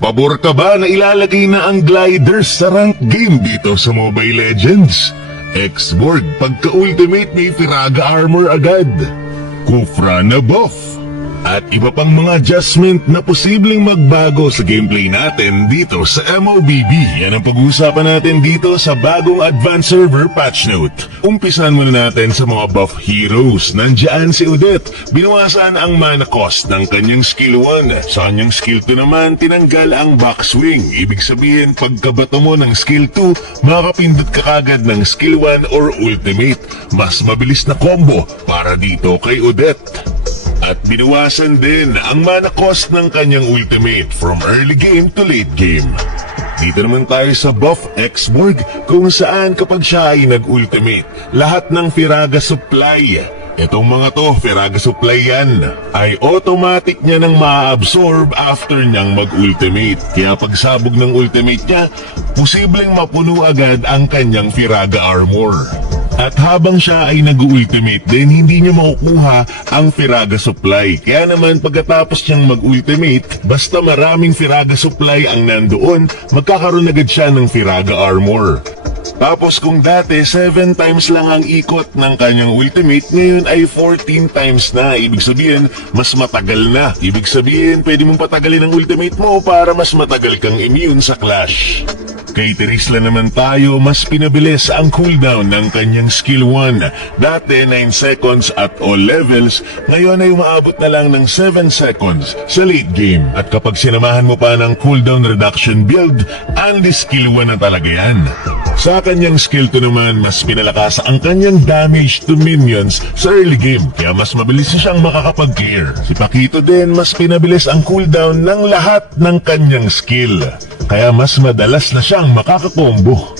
Pabor ka ba na ilalagay na ang gliders sa rank game dito sa Mobile Legends? X-Borg, pagka-ultimate may Firaga armor agad. Kufra na buff. At iba pang mga adjustment na posibleng magbago sa gameplay natin dito sa MOBB. Yan ang pag-uusapan natin dito sa bagong Advanced Server Patch Note. Umpisan muna natin sa mga buff heroes. Nandiyan si Odette. Binawasan ang mana cost ng kanyang skill 1. Sa kanyang skill 2 naman, tinanggal ang backswing. Ibig sabihin, pagkabato mo ng skill 2, makakapindot ka kagad ng skill 1 or ultimate. Mas mabilis na combo para dito kay Odette. At binawasan din ang mana cost ng kanyang ultimate from early game to late game. Dito naman tayo sa buff X-Borg kung saan kapag siya ay nag-ultimate, lahat ng Firaga supply, itong mga to, Firaga supply yan, ay automatic niya nang ma-absorb after niyang mag-ultimate. Kaya pagsabog ng ultimate niya, posibleng mapuno agad ang kanyang Firaga armor. At habang siya ay nag-ultimate din, hindi niya makukuha ang Firaga supply. Kaya naman pagkatapos niyang mag-ultimate, basta maraming Firaga supply ang nandoon, magkakaroon agad siya ng Firaga armor. Tapos kung dati 7 times lang ang ikot ng kanyang ultimate, ngayon ay 14 times na. Ibig sabihin, mas matagal na. Ibig sabihin, pwede mong patagalin ang ultimate mo para mas matagal kang immune sa clash. Kay Terisla naman tayo, mas pinabilis ang cooldown ng kanyang skill 1. Dati 9 seconds at all levels, ngayon ay umaabot na lang ng 7 seconds sa late game. At kapag sinamahan mo pa ng cooldown reduction build, only skill 1 na talaga yan. Sa kanyang skill 2 naman, mas pinalakas ang kanyang damage to minions sa early game, kaya mas mabilis siyang makakapag-clear. Si Pakito din, mas pinabilis ang cooldown ng lahat ng kanyang skill, kaya mas madalas na siyang makakakombo.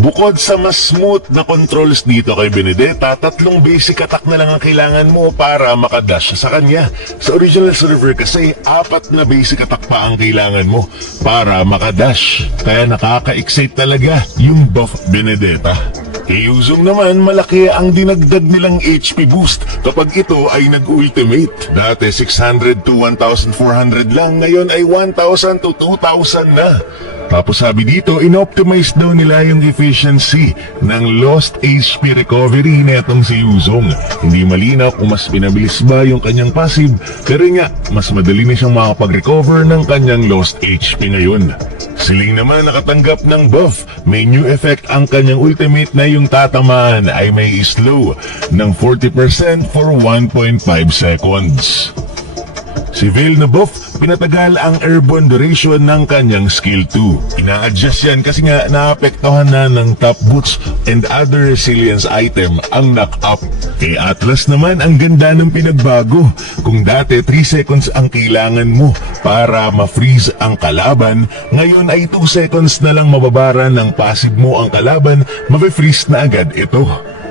Bukod sa mas smooth na controls dito kay Benedetta, 3 basic attack na lang ang kailangan mo para makadash sa kanya. Sa original server kasi, 4 na basic attack pa ang kailangan mo para makadash. Kaya nakaka-excite talaga yung buff Benedetta. Kay Yuzong naman, malaki ang dinagdag nilang HP boost kapag ito ay nag-ultimate. Dati 600 to 1,400 lang, ngayon ay 1,000 to 2,000 na. Tapos sabi dito, inoptimize daw nila yung efficiency ng lost HP recovery netong si Yuzong. Hindi malinaw kung mas pinabilis ba yung kanyang passive, pero nga, mas madali na siyang makapag-recover ng kanyang lost HP ngayon. Si Ling naman nakatanggap ng buff. May new effect ang kanyang ultimate na yung tatamaan ay may slow ng 40% for 1.5 seconds. Si Veil na buff, pinatagal ang airborne duration ng kanyang skill 2. Ina-adjust yan kasi nga naapektuhan na ng top boots and other resilience item ang knock-up. Kay Atlas naman, ang ganda ng pinagbago. Kung dati 3 seconds ang kailangan mo para ma-freeze ang kalaban, ngayon ay 2 seconds na lang mababara ng passive mo ang kalaban, ma-freeze na agad ito.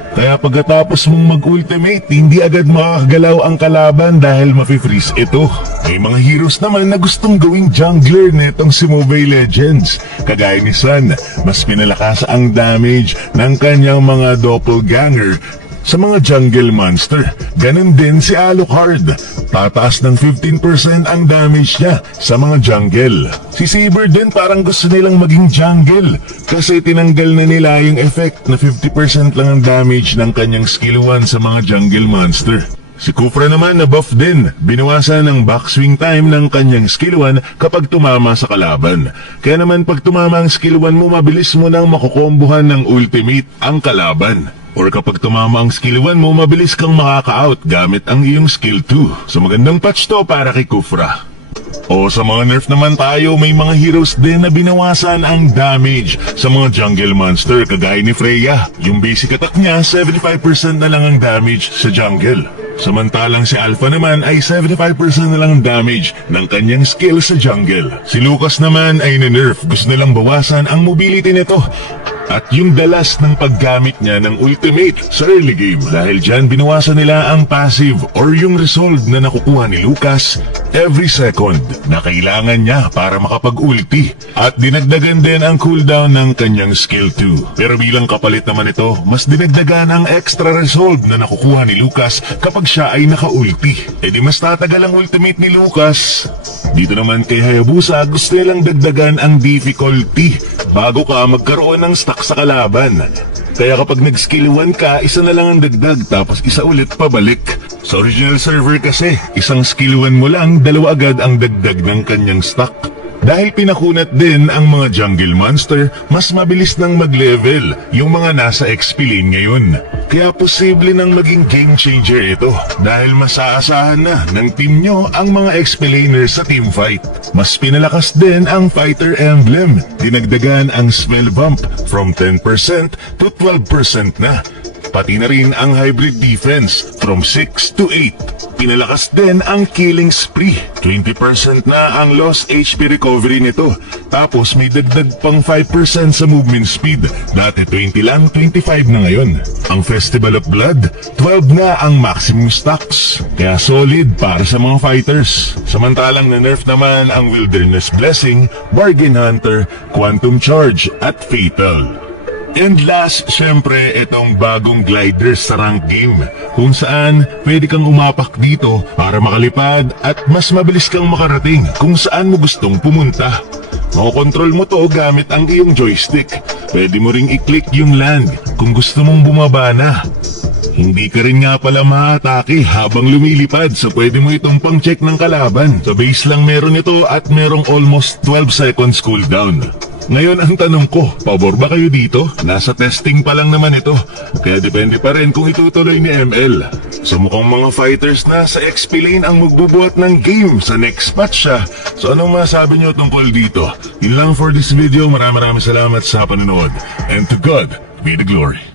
Kaya pagkatapos mong mag-ultimate, hindi agad makakagalaw ang kalaban dahil mafe-freeze ito. May mga heroes naman na gustong gawing jungler netong si Mobile Legends. Kagaya ni Sun, mas pinalakas ang damage ng kanyang mga doppelganger sa mga jungle monster. Ganon din si Alucard. Tataas ng 15% ang damage niya sa mga jungle. Si Saber din parang gusto nilang maging jungle kasi tinanggal na nila yung effect na 50% lang ang damage ng kanyang skill 1 sa mga jungle monster. Si Kufra naman na buff din. Binawasan ng backswing time ng kanyang skill 1 kapag tumama sa kalaban. Kaya naman pag tumama ang skill 1 mo, mabilis mo nang makukombohan ng ultimate ang kalaban. Or kapag tumama ang skill 1 mo, mabilis kang makaka-out gamit ang iyong skill 2. So magandang patch to para kay Kufra. O sa mga nerf naman tayo, may mga heroes din na binawasan ang damage sa mga jungle monster kagaya ni Freya. Yung basic attack niya, 75% na lang ang damage sa jungle. Samantalang si Alpha naman ay 75% na lang ang damage ng kanyang skill sa jungle. Si Lucas naman ay ni-nerf, gusto nilang bawasan ang mobility nito. at yung dalas ng paggamit niya ng ultimate sa early game. Dahil dyan, binawasan nila ang passive or yung resolve na nakukuha ni Lucas every second na kailangan niya para makapag-ulti. At dinagdagan din ang cooldown ng kanyang skill 2. Pero bilang kapalit naman ito, mas dinagdagan ang extra resolve na nakukuha ni Lucas kapag siya ay naka-ulti. E di mas tatagal ang ultimate ni Lucas. Dito naman kay Hayabusa, gusto nilang dagdagan ang difficulty bago ka magkaroon ng stack sa kalaban. Kaya kapag nag-skill 1 ka, isa na lang ang dagdag tapos isa ulit pabalik. Sa original server kasi, isang skill 1 mo lang, dalawa agad ang dagdag ng kanyang stack. Dahil pinakunat din ang mga jungle monster, mas mabilis nang mag-level yung mga nasa XP lane ngayon. Kaya posible nang maging game changer ito dahil masaasahan na ng team nyo ang mga XP laners sa team fight. Mas pinalakas din ang fighter emblem. Dinagdagan ang smell bump from 10% to 12% na. Pati na rin ang hybrid defense from 6 to 8. Pinalakas din ang killing spree. 20% na ang lost HP recovery nito. Tapos may dagdag pang 5% sa movement speed. Dati 20 lang, 25 na ngayon. Ang Festival of Blood, 12 na ang maximum stacks. Kaya solid para sa mga fighters. Samantalang na-nerf naman ang Wilderness Blessing, Bargain Hunter, Quantum Charge at Fatal. And last, syempre, itong bagong glider sa rank game kung saan pwede kang umapak dito para makalipad at mas mabilis kang makarating kung saan mo gustong pumunta. Makokontrol mo to gamit ang iyong joystick. Pwede mo ring i-click yung land kung gusto mong bumaba na. Hindi ka rin nga pala maatake habang lumilipad, so pwede mo itong pang-check ng kalaban. Sa base lang meron ito at merong almost 12 seconds cooldown. Ngayon ang tanong ko, pabor ba kayo dito? Nasa testing pa lang naman ito, kaya depende pa rin kung itutuloy ni ML. So mukhang mga fighters na sa XP lane ang magbubuhat ng game sa next patch siya. So anong masabi nyo tungkol dito? Yun lang for this video, maraming salamat sa panonood. And to God be the glory.